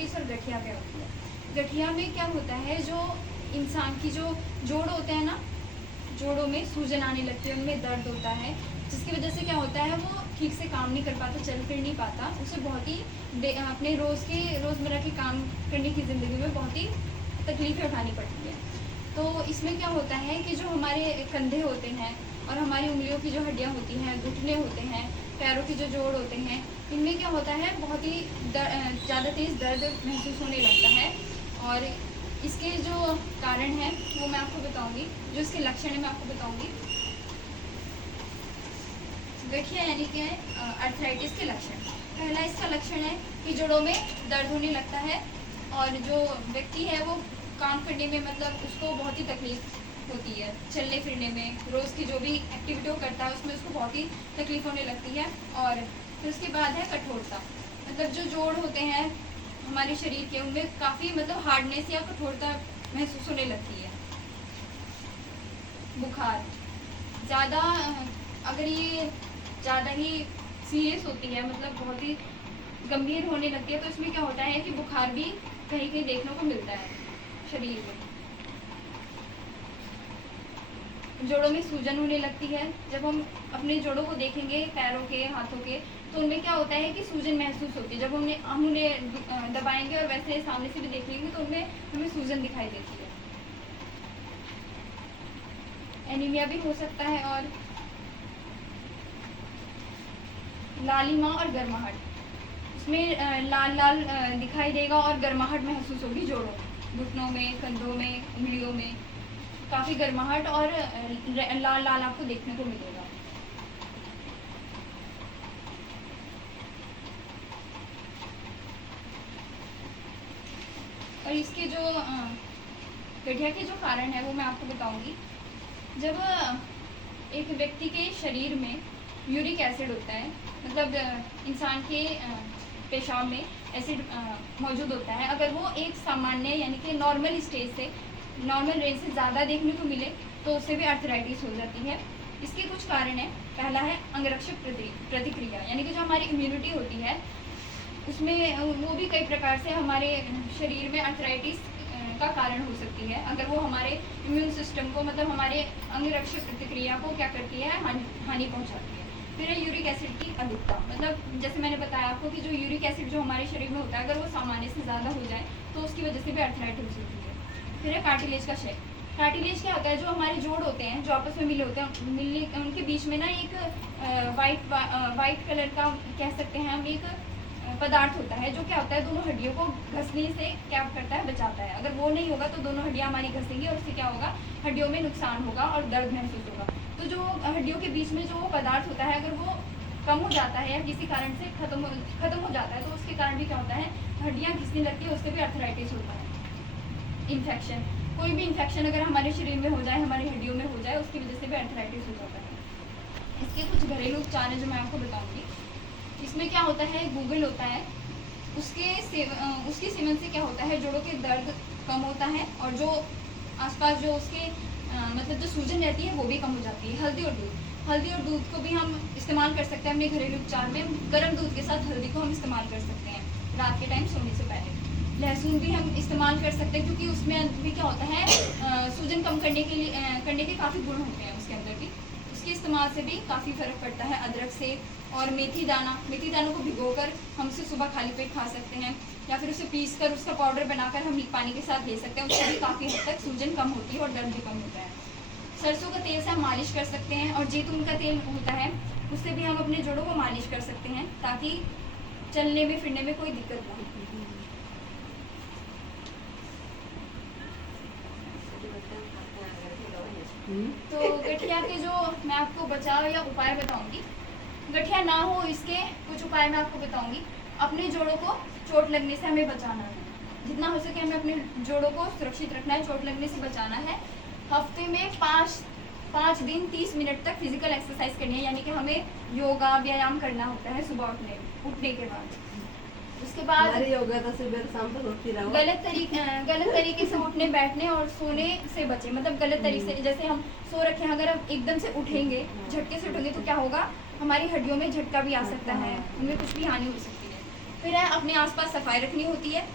Arthritis और गठिया क्या होती है। गठिया में क्या होता है, जो इंसान की जो जोड़ होते हैं ना, जोड़ों में सूजन आने लगती है, उनमें दर्द होता है, जिसकी वजह से क्या होता है, वो ठीक से काम नहीं कर पाता, चल फिर नहीं पाता, उसे बहुत ही अपने रोज़मर्रा के काम करने की ज़िंदगी में बहुत ही तकलीफ़ें उठानी पड़ती है। तो इसमें क्या होता है कि जो हमारे कंधे होते हैं और हमारी उंगलियों की जो हड्डियाँ होती हैं, घुटने होते हैं, पैरों के जो जोड़ होते हैं, इनमें क्या होता है, बहुत ही ज़्यादा तेज़ दर्द महसूस होने लगता है। और इसके जो कारण हैं वो मैं आपको बताऊंगी, जो इसके लक्षण हैं मैं आपको बताऊंगी। गठिया यानी कि आर्थराइटिस के लक्षण। पहला इसका लक्षण है कि जोड़ों में दर्द होने लगता है और जो व्यक्ति है वो काम करने में, मतलब उसको बहुत ही तकलीफ होती है, चलने फिरने में, रोज़ की जो भी एक्टिविटी वो करता है उसमें उसको बहुत ही तकलीफ होने लगती है। और फिर उसके बाद है कठोरता, मतलब जो जोड़ होते हैं हमारे शरीर के, उनमें काफ़ी मतलब हार्डनेस या कठोरता महसूस होने लगती है। बुखार, ज़्यादा अगर ये ज़्यादा ही सीरियस होती है, मतलब बहुत ही गंभीर होने लगती है, तो इसमें क्या होता है कि बुखार भी कहीं कहीं देखने को मिलता है शरीर में। जोड़ों में सूजन होने लगती है। जब हम अपने जोड़ों को देखेंगे, पैरों के, हाथों के, तो उनमें क्या होता है कि सूजन महसूस होती है। जब हम उन्हें दबाएंगे और वैसे सामने से भी देख लेंगे तो उनमें हमें सूजन दिखाई देती है। एनीमिया भी हो सकता है। और लालिमा और गर्माहट, उसमें लाल लाल दिखाई देगा और गर्माहट महसूस होगी जोड़ों, घुटनों में, कंधों में, उंगलियों में काफ़ी गर्माहट और लाल लाल आपको देखने को मिलेगा। और इसके जो गठिया के जो कारण है वो मैं आपको बताऊंगी। जब एक व्यक्ति के शरीर में यूरिक एसिड होता है, मतलब इंसान के पेशाब में एसिड मौजूद होता है, अगर वो एक सामान्य यानी कि नॉर्मल स्टेज से, नॉर्मल रेंज से ज़्यादा देखने को मिले तो उससे भी आर्थराइटिस हो जाती है। इसके कुछ कारण हैं। पहला है अंगरक्षक प्रतिक्रिया, यानी कि जो हमारी इम्यूनिटी होती है उसमें वो भी कई प्रकार से हमारे शरीर में आर्थराइटिस का कारण हो सकती है। अगर वो हमारे इम्यून सिस्टम को, मतलब हमारे अंगरक्षक प्रतिक्रिया को क्या करती है, हानि पहुंचाती है। फिर है यूरिक एसिड की अधिकता, मतलब जैसे मैंने बताया आपको कि जो यूरिक एसिड जो हमारे शरीर में होता है, अगर वो सामान्य से ज़्यादा हो जाए तो उसकी वजह से भी आर्थराइटिस होती है। फिर है कार्टिलेज का क्षय। कार्टिलेज क्या होता है, जो हमारे जोड़ होते हैं जो आपस में मिले होते हैं, मिलने उनके बीच में ना एक वाइट कलर का कह सकते हैं हम, एक पदार्थ होता है जो क्या होता है, दोनों हड्डियों को घसने से क्या करता है, बचाता है। अगर वो नहीं होगा तो दोनों हड्डियां हमारी घसेंगी और उससे क्या होगा, हड्डियों में नुकसान होगा और दर्द महसूस होगा। तो जो हड्डियों के बीच में जो पदार्थ होता है, अगर वो कम हो जाता है या किसी कारण से खत्म हो जाता है, तो उसके कारण भी क्या होता है, हड्डियाँ घिसने लगती है, उससे भी आर्थराइटिस होता है। इन्फेक्शन, कोई भी इन्फेक्शन अगर हमारे शरीर में हो जाए, हमारी हड्डियों में हो जाए, उसकी वजह से भी आर्थराइटिस हो जाता है। इसके कुछ घरेलू उपचार हैं जो मैं आपको बताऊंगी। इसमें क्या होता है, गूगल होता है, उसके सेवन से क्या होता है, जोड़ों के दर्द कम होता है और जो आसपास जो उसके मतलब जो सूजन रहती है वो भी कम हो जाती है। हल्दी और दूध को भी हम इस्तेमाल कर सकते हैं अपने घरेलू उपचार में। गर्म दूध के साथ हल्दी को हम इस्तेमाल कर सकते हैं रात के टाइम सोने से पहले। लहसुन भी हम इस्तेमाल कर सकते हैं क्योंकि उसमें भी क्या होता है, सूजन कम करने के काफ़ी गुण होते हैं उसके अंदर भी। उसके इस्तेमाल से भी काफ़ी फ़र्क पड़ता है। अदरक से, और मेथी दानों को भिगोकर हम उसे सुबह खाली पेट खा सकते हैं, या फिर उसे पीसकर उसका पाउडर बनाकर हम पानी के साथ ले सकते हैं। उससे भी काफ़ी हद तक सूजन कम होती है और दर्द भी कम होता है। सरसों का तेल से हम मालिश कर सकते हैं, और जैतून का तेल होता है उससे भी हम अपने जोड़ों को मालिश कर सकते हैं ताकि चलने में फिरने में कोई दिक्कत ना हो। तो गठिया के जो मैं आपको बचाव या उपाय बताऊंगी, गठिया ना हो इसके कुछ उपाय मैं आपको बताऊंगी। अपने जोड़ों को चोट लगने से हमें बचाना है, जितना हो सके हमें अपने जोड़ों को सुरक्षित रखना है, चोट लगने से बचाना है। हफ्ते में 5 दिन 30 मिनट तक फिजिकल एक्सरसाइज करनी है, यानी कि हमें योगा व्यायाम करना होता है सुबह उठने के बाद। उसके बाद योगा तो सुबह शाम तक होती रहो। गलत तरीके से उठने बैठने और सोने से बचे, मतलब गलत तरीके से, जैसे हम सो रखे हैं, अगर हम एकदम से उठेंगे, झटके से उठेंगे तो क्या होगा, हमारी हड्डियों में झटका भी आ सकता है, उनमें कुछ भी हानि हो सकती है। फिर है अपने आसपास सफाई रखनी होती है,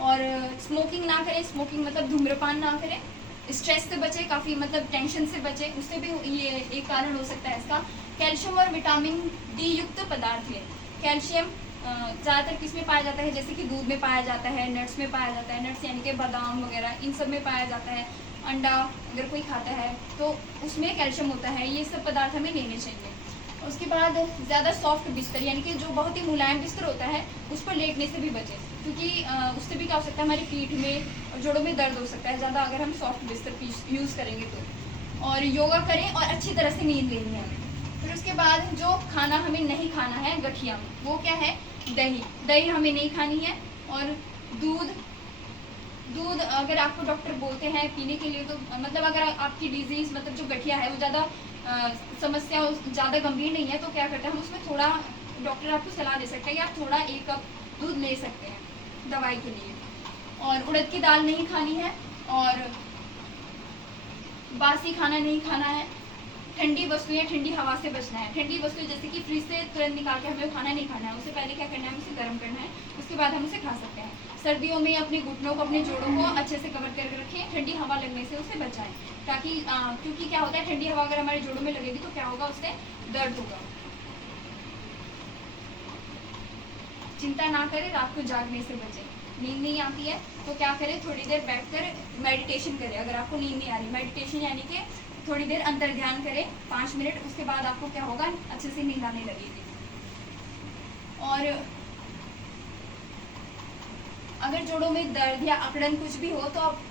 और स्मोकिंग ना करें, स्मोकिंग मतलब धूम्रपान ना करें, स्ट्रेस से बचे, काफ़ी मतलब टेंशन से बचे, उससे भी ये एक कारण हो सकता है इसका। कैल्शियम और विटामिन डी युक्त पदार्थ लें। कैल्शियम ज़्यादातर किस में पाया जाता है, जैसे कि दूध में पाया जाता है, नट्स में पाया जाता है, नट्स यानी कि बादाम वगैरह, इन सब में पाया जाता है। अंडा अगर कोई खाता है तो उसमें कैल्शियम होता है, ये सब पदार्थ हमें लेने चाहिए। उसके बाद ज़्यादा सॉफ्ट बिस्तर यानी कि जो बहुत ही मुलायम बिस्तर होता है उस पर लेटने से भी बचें, क्योंकि उससे भी क्या हो सकता है, हमारी पीठ में और जोड़ों में दर्द हो सकता है ज़्यादा अगर हम सॉफ्ट बिस्तर यूज़ करेंगे तो। और योगा करें और अच्छी तरह से नींद लेनी है हमें। फिर उसके बाद जो खाना हमें नहीं खाना है गठिया में, वो क्या है, दही। दही हमें नहीं खानी है। और दूध अगर आपको डॉक्टर बोलते हैं पीने के लिए तो मतलब अगर आपकी डिजीज़ मतलब जो गठिया है वो ज़्यादा समस्या ज़्यादा गंभीर नहीं है तो क्या करते हैं हम उसमें थोड़ा, डॉक्टर आपको सलाह दे सकते हैं या थोड़ा 1 कप दूध ले सकते हैं दवाई के लिए। और उड़द की दाल नहीं खानी है और बासी खाना नहीं खाना है। ठंडी वस्तुएं, ठंडी हवा से बचना है। ठंडी वस्तुएं जैसे कि फ्रिज से तुरंत निकाल के हमें खाना नहीं खाना है, उससे पहले क्या करना है, उसे गर्म करना है, उसके बाद हम उसे खा सकते हैं। सर्दियों में अपने घुटनों को, अपने जोड़ों को अच्छे से कवर करके रखें, ठंडी हवा लगने से उसे बचाएं, ताकि क्योंकि क्या होता है, ठंडी हवा अगर हमारे जोड़ों में लगेगी तो क्या होगा, उससे दर्द होगा। चिंता ना करें, रात को जागने से बचें। नींद नहीं आती है तो क्या करें, थोड़ी देर बैठकर मेडिटेशन करें। अगर आपको नींद नहीं आ रही, मेडिटेशन यानी कि थोड़ी देर अंतर ध्यान करें 5 मिनट, उसके बाद आपको क्या होगा, अच्छे से नींद आने लगेगी। और अगर जोड़ों में दर्द या अकड़न कुछ भी हो तो आप